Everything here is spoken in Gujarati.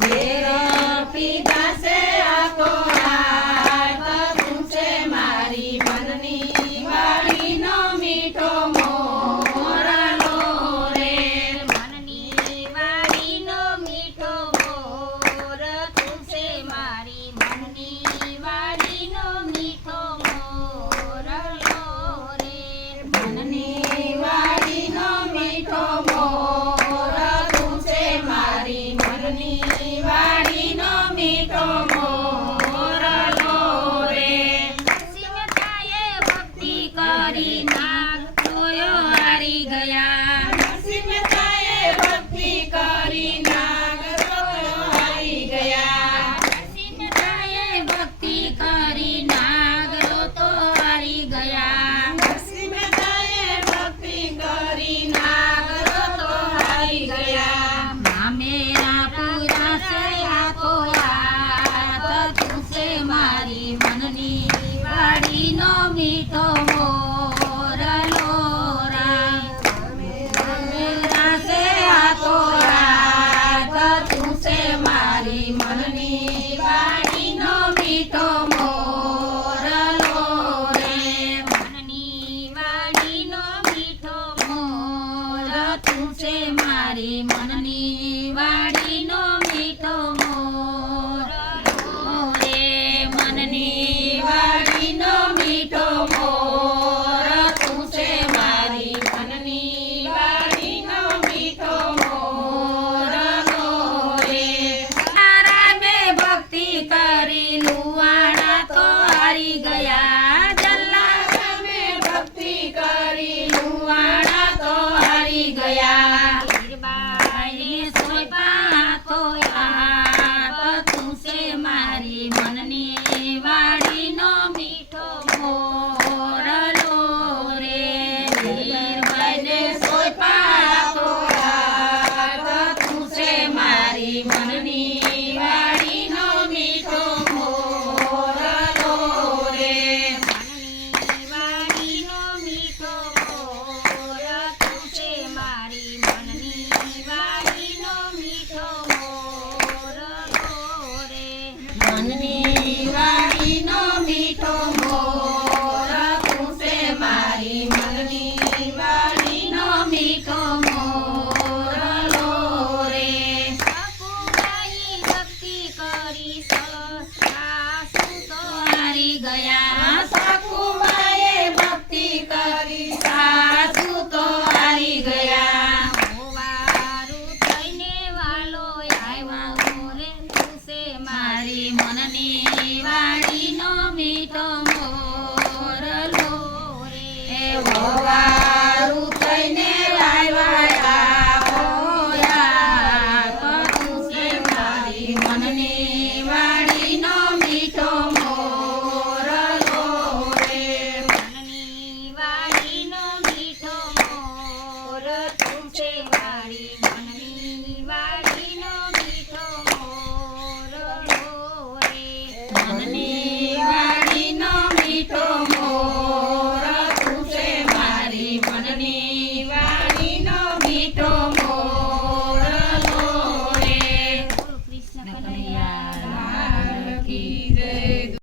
ઝેર પીધા છે આખો રાત તું છે મારી મનની વાડીનો મીઠો મોરલો રે મનની વાડીનો મીઠો મોર તું છે મારી મનની વાડીનો મીઠો મોરલો રે મનની વાડીનો મીઠો મોર તું છે મારી મનની વાડીનો મીઠો મોરલો રે નરસિંહતાએ ભક્તિ કરી નાગ જોયો હારી ગયા નરસિંહતાએ ભક્તિ કરી નાગ રોયો હારી ગયા નરસિંહતાએ ભક્તિ કરી નાગ તો હારી ગયા નરસિંહતાએ ભક્તિ કરી નાગ રોતો હારી ગયા મામેરા પૂરા છે આખો રાત તું છે મારી મનની વાડીનો મીઠો મોરલો રા મામેરા છે આખો રાત તું છે મારી મનની વાડીનો મીઠો મોરલો રે મનની વાડીનો મીઠો મોર તું છે મારી મનની વાડીનો મીઠો મોરલો રે મનની વાડીનો મીઠો મોર તું છે મારી મનની વાડીનો મીઠો મોરલો રે તારા બે ભક્તિ કરી લુવાણા તો હારી ગયા જલ્લા તમે ભક્તિ કરી લુવાણા તો હારી ગયા હીરબાઈને સોયપા તો યાદ તું છે મારી મનની વાડીનો મીઠો મોરલો રે હીરબાઈને સોયપા તો યાદ તું છે મારી મનની